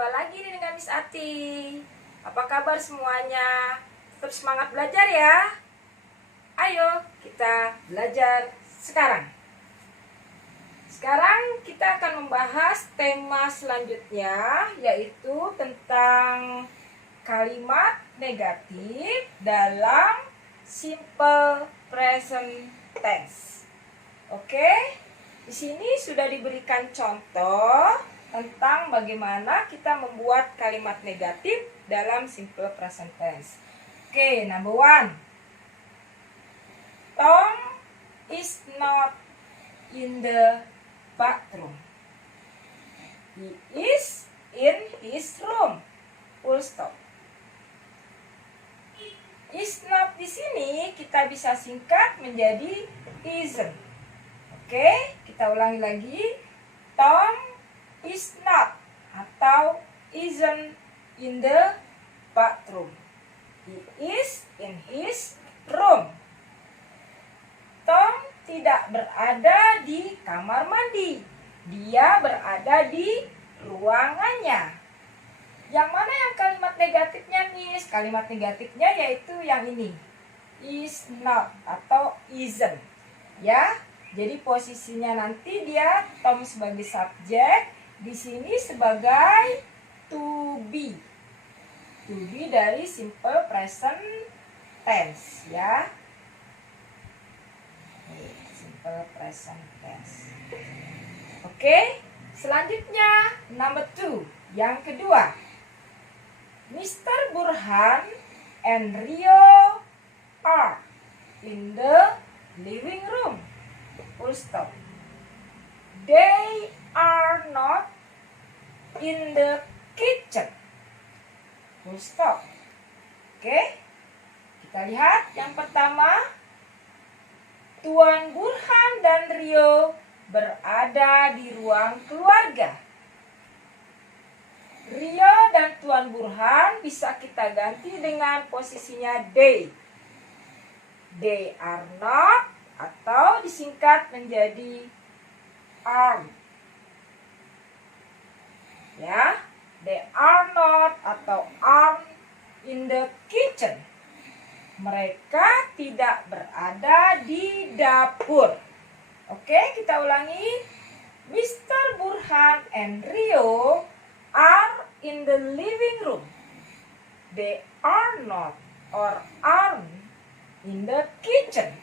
Jumpa lagi nih dengan Miss Ati. Apa kabar semuanya? Tetap semangat belajar ya. Ayo kita belajar sekarang. Sekarang kita akan membahas tema selanjutnya, yaitu tentang kalimat negatif dalam simple present tense. Oke? Di sini sudah diberikan contoh tentang bagaimana kita membuat kalimat negatif dalam simple present tense. Oke, number one. Tom is not in the bathroom. He is in his room. Full stop. Is not di sini kita bisa singkat menjadi isn't. Oke, kita ulangi lagi. Tom is not atau isn't in the bathroom. He is in his room. Tom tidak berada di kamar mandi. Dia berada di ruangannya. Yang mana yang kalimat negatifnya, Miss? Kalimat negatifnya yaitu yang ini. Is not atau isn't. Ya. Jadi posisinya nanti dia Tom sebagai subjek, di sini sebagai to be. To be dari simple present tense ya. Simple present tense. Oke, selanjutnya number 2, yang kedua. Mr. Burhan and Rio are in the living room. Full stop. They are not in the kitchen. Full stop. Oke. Kita lihat yang pertama. Tuan Burhan dan Rio berada di ruang keluarga. Rio dan Tuan Burhan bisa kita ganti dengan posisinya they. They are not atau disingkat menjadi are. Ya, they are not atau are in the kitchen. Mereka tidak berada di dapur. Oke, kita ulangi. Mr. Burhan and Rio are in the living room. They are not or aren't in the kitchen.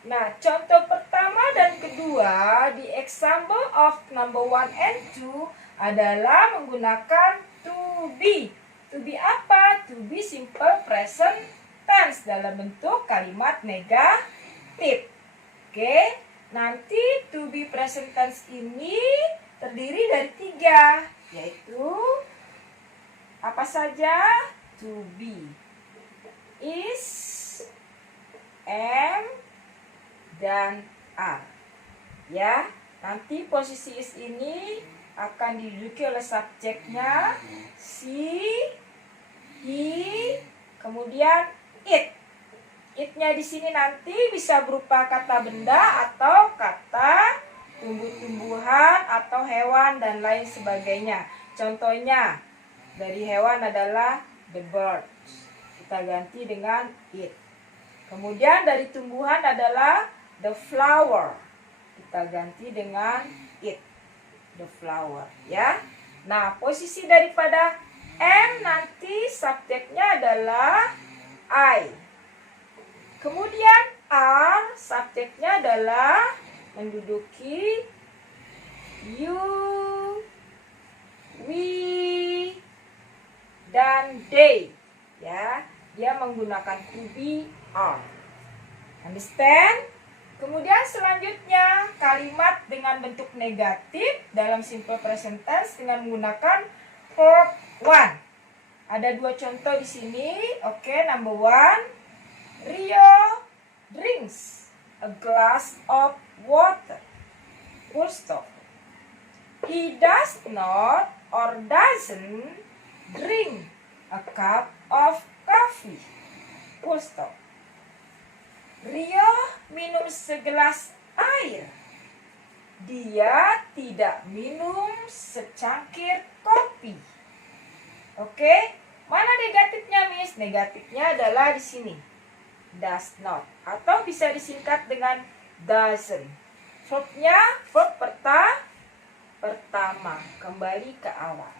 Nah, contoh pertama dan kedua di example of number 1 and 2 adalah menggunakan to be. To be apa? To be simple present tense dalam bentuk kalimat negatif. Oke, nanti to be present tense ini terdiri dari 3, yaitu apa saja? To be, is, am, dan are. Ya, nanti posisi is ini akan diduduki oleh subjeknya she, he, kemudian it. It-nya di sini nanti bisa berupa kata benda atau kata tumbuh-tumbuhan atau hewan dan lain sebagainya. Contohnya dari hewan adalah the bird. Kita ganti dengan it. Kemudian dari tumbuhan adalah the flower. Kita ganti dengan it. The flower, ya. Nah, posisi daripada am nanti subjeknya adalah I. Kemudian are subjeknya adalah menduduki you, we, dan they. Ya, dia menggunakan to be, are. Understand? Kemudian selanjutnya kalimat dengan bentuk negatif dalam simple present tense dengan menggunakan verb 1. Ada 2 contoh di sini. Oke, number 1. Rio drinks a glass of water. Full stop. He does not or doesn't drink a cup of coffee. Full stop. Rio minum segelas air. dia tidak minum secangkir kopi. Oke, mana negatifnya, Miss? Negatifnya adalah di sini. Does not. Atau bisa disingkat dengan doesn't. Verbnya, verb pertama. Kembali ke awal.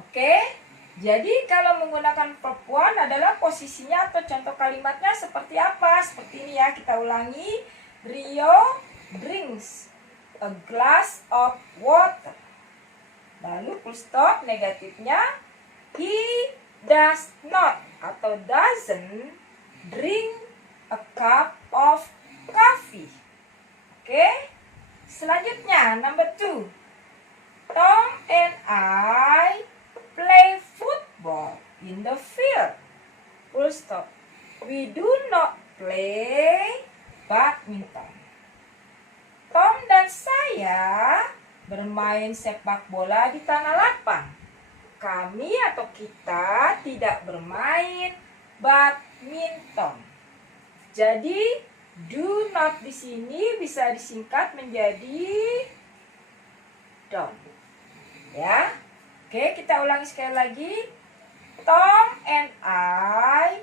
Oke, jadi kalau menggunakan verb one adalah posisinya atau contoh kalimatnya seperti apa? Seperti ini ya, kita ulangi. Rio drinks a glass of water. Lalu full stop, negatifnya he does not atau doesn't drink a cup of coffee. Oke, selanjutnya number 2. Tom and I play football in the field. Full stop. We do not play badminton. Tom dan saya bermain sepak bola di tanah lapang. Kami atau kita tidak bermain badminton. Jadi do not di sini bisa disingkat menjadi don't. Ya. Oke, kita ulangi sekali lagi. Tom and I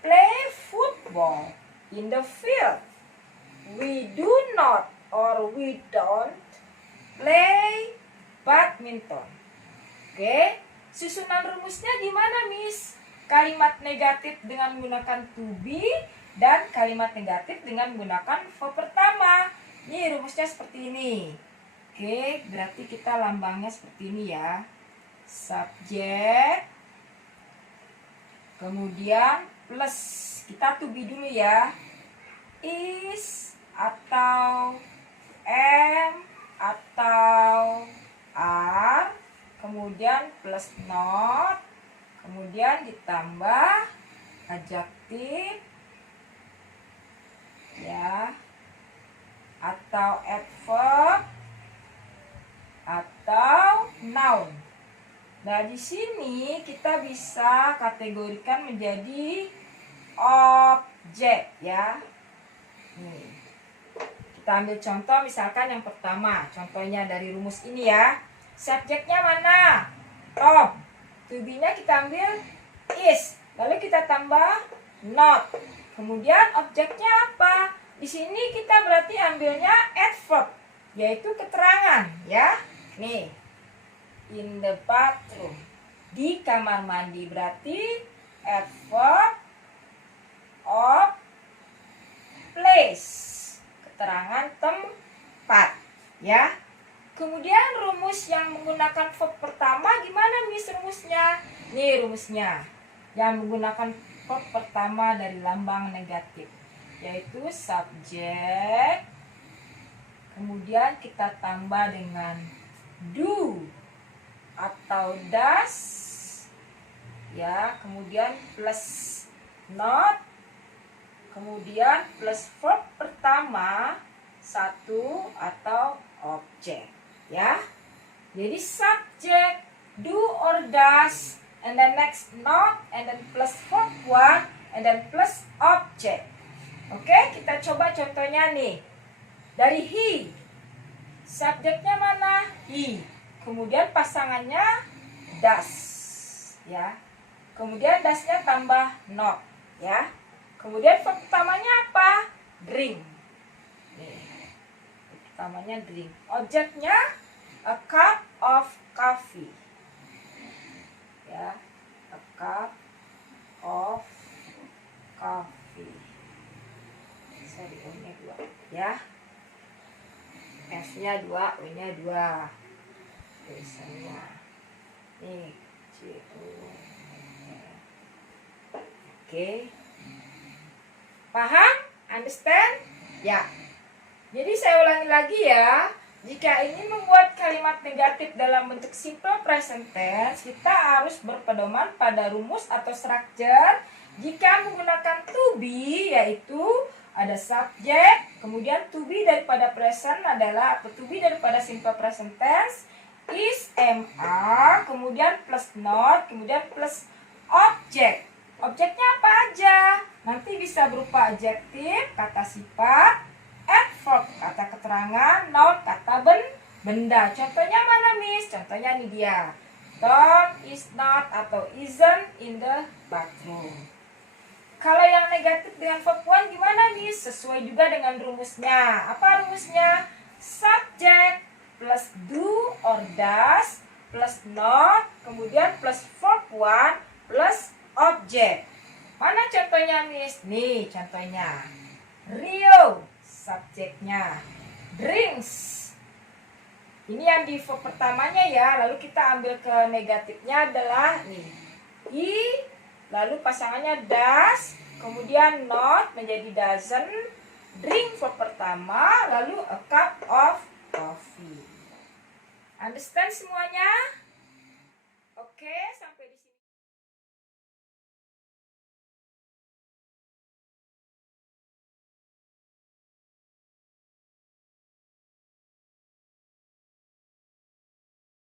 play football in the field. We do not or we don't play badminton. Oke, susunan rumusnya gimana, Miss? Kalimat negatif dengan menggunakan to be dan kalimat negatif dengan menggunakan verb pertama. Ini rumusnya seperti ini. Oke, berarti kita lambangnya seperti ini ya. Subjek, kemudian plus, kita to be dulu ya. Is atau am atau are, kemudian plus not, kemudian ditambah adjektif ya, atau adverb atau noun. Nah, di sini kita bisa kategorikan menjadi objek ya. Nih. Kita ambil contoh misalkan yang pertama. Contohnya dari rumus ini ya. Subjeknya mana? Tom. To be-nya kita ambil is. Lalu kita tambah not. Kemudian objeknya apa? Di sini kita berarti ambilnya adverb, yaitu keterangan ya. Nih. In the bathroom, di kamar mandi, berarti adverb of place, keterangan tempat ya. Kemudian rumus yang menggunakan verb pertama gimana, Miss, rumusnya? Nih rumusnya yang menggunakan verb pertama dari lambang negatif, yaitu subjek, kemudian kita tambah dengan do atau does ya, kemudian plus not, kemudian plus verb pertama satu atau objek ya. Jadi subject, do or does, and then next not, and then plus verb one, and then plus object. Oke, kita coba contohnya nih. Dari he, subjeknya mana? He. Kemudian pasangannya does ya. Kemudian does-nya tambah not ya. Kemudian verb pertamanya apa? Drink. Nih. Pertamanya drink. Objeknya a cup of coffee. Ya. A cup of coffee. Sorry, O-nya 2 ya. S-nya 2, O-nya 2. Tulisannya nih Oke, paham? Understand? Ya. Jadi saya ulangi lagi ya. Jika ingin membuat kalimat negatif dalam bentuk simple present tense, kita harus berpedoman pada rumus atau structure. Jika menggunakan to be, yaitu ada subjek, kemudian to be daripada present adalah atau to be daripada simple present tense, is, am, are, kemudian plus not, kemudian plus objek. Objeknya apa aja? Nanti bisa berupa adjektif, kata sifat, adverb kata keterangan, noun kata benda. Contohnya mana Miss? Contohnya ini dia. Tom is not atau isn't in the bathroom. Kalau yang negatif dengan verb one gimana Miss? Sesuai juga dengan rumusnya. Apa rumusnya? Subject plus do or does plus not, kemudian plus verb one plus object. Mana contohnya Miss? Nih contohnya. Rio, subjeknya. Drinks. Ini yang di verb pertamanya ya, lalu kita ambil ke negatifnya adalah nih. He, lalu pasangannya does, kemudian not menjadi doesn't, drink verb pertama, lalu a cup of coffee. Understand semuanya? Oke, sampai